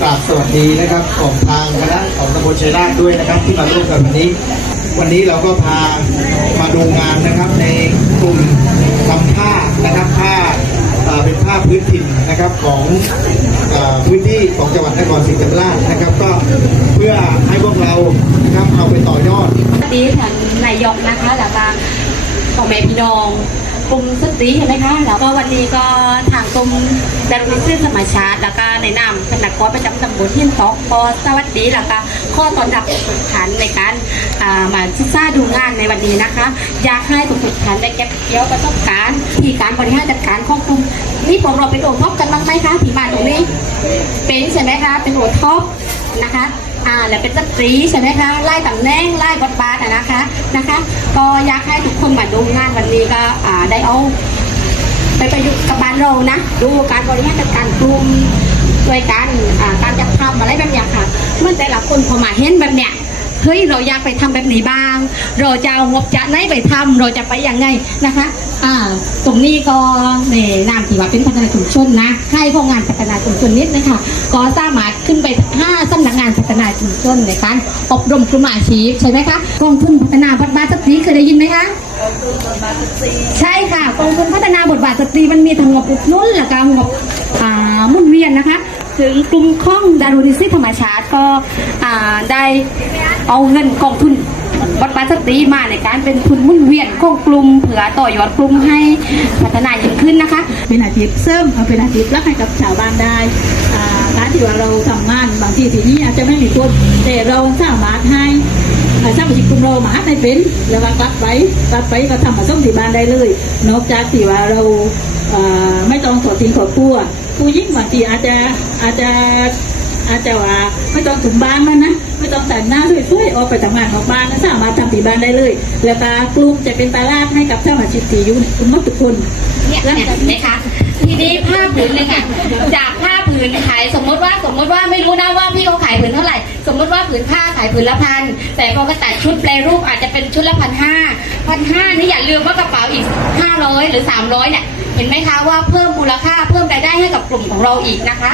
กราบสวัสดีนะครับของทางคณะของตำบลชัยนาทด้วยนะครับ ที่มาร่วมกันวันนี้ วันนี้เราก็พามาดูงานนะครับในกลุ่มทำผ้านะครับผ้าเป็นผ้าพื้นถิ่นนะครับของพื้นที่ของจังหวัดนครศรีธรรมราชนะครับ ก็เพื่อให้พวกเรานะครับเอาไปต่อยอดสวัสดีท่านนายกนะคะแล้วก็ของแม่พี่น้อง กลุ่มสตรีเห็นไหมคะ แล้วก็วันนี้ก็ทางกลุ่มดารุณิซื่อสมาชาติแล้วก็ในนามคณะกรประจำตำบลเฮียนตอกก็สวัสดีแล้วก็ข้อตอนรับทุกท่านในการอ่ามาศึกษาดูงานในวันนี้นะคะ อยากให้ทุกท่านได้เก็บเกี่ยวประสบการณ์ที่การบริหารจัดการของกลุ่มนี่พวกเราเป็นโอท็อปกันบ้างไหมคะที่มาตรงนี้ เป็นใช่ไหมคะ เป็นโอท็อปนะคะ อ่า และเป็นสตรีใช่ไหมคะ ไล่ตำแหน่งไล่บทบาทอะนะคะนะคะ ก็อยากให้ทุกคนมาดูงานวันนี้ก็ได้เอา ไปประยุกต์กับบ้านเรานะ ดูการบริหารจัดการกลุ่มด้วยการการจัดทำอะไรแบบเนี้ยค่ะ เมื่อแต่ละคนพอมาเห็นแบบเนี้ย เฮ้ยเราอยากไปทำแบบนี้บ้าง เราจะเอางบจะไหนไปทำเราจะไปยังไงนะคะอ่าตรงนี้ก็ในนามที่ว่าเป็นพัฒนาชุมชนนะให้พวกงานพัฒนาชุมชนนิดนะคะก็สามารถขึ้นไปห้าสำนักงานพัฒนาชุมชนในการอบรมกลุ่มอาชีพใช่ไหมคะกองทุนพัฒนาบทบาทสตรีเคยได้ยินไหมคะใช่ค่ะกองทุนพัฒนาบทบาทสตรีมันมีทั้งงบอุดหนุนและก็งบอ่ามุนเวียนนะคะ ถึงกลุ่มข้องดารุนิสิธรรมชาติก็ได้เอาเงินกองทุนบทบาทสตีมาในการเป็นทุนมุ่นเวียนของกลุ่มเผื่อต่อยอดกลุ่มให้พัฒนายิ่งขึ้นนะคะ เป็นอาชีพเสริมเป็นอาชีพรักให้กับชาวบ้านได้อ่าการที่ว่าเราทำงานบางทีที่นี่อาจจะไม่มีคนแต่เราสามารถให้อ่าสมาชิกกลุ่มเรามาหัดให้เป็นแล้วก็กลับไปกลับไปก็ทำมาส่งที่บ้านได้เลย นอกจากที่ว่าเรา ไม่ต้องถอดทิ้งถอดตัวผู้ยิ่งบางทีอาจจะอาจจะอาจจะว่าไม่ต้องถึงบ้านมันนะไม่ต้องแต่งหน้าสวยๆออกไปทำงานของบ้านนะสามารถทำที่บ้านได้เลย แล้วก็กลุ่มจะเป็นตลาดให้กับสมาชิกที่อยู่ในกลุ่มทุกคนเนี่ยเนี่ยเห็นไหมคะทีนี้ผ้าผืนหนึ่งอะจากผ้าผืนขายสมมติว่าสมมติว่าไม่รู้นะว่าพี่เขาขายผืนเท่าไหร่ สมมติว่าผืนผ้าขายผืนละพันแต่พอก็ตัดชุดแปลรูปอาจจะเป็นชุดละพันห้าพันห้านี่อย่าลืมว่ากระเป๋าอีกห้าร้อยหรือสามร้อยเนี่ย เห็นไหมคะว่าเพิ่มมูลค่าเพิ่มรายได้ให้กับกลุ่มของเราอีกนะคะ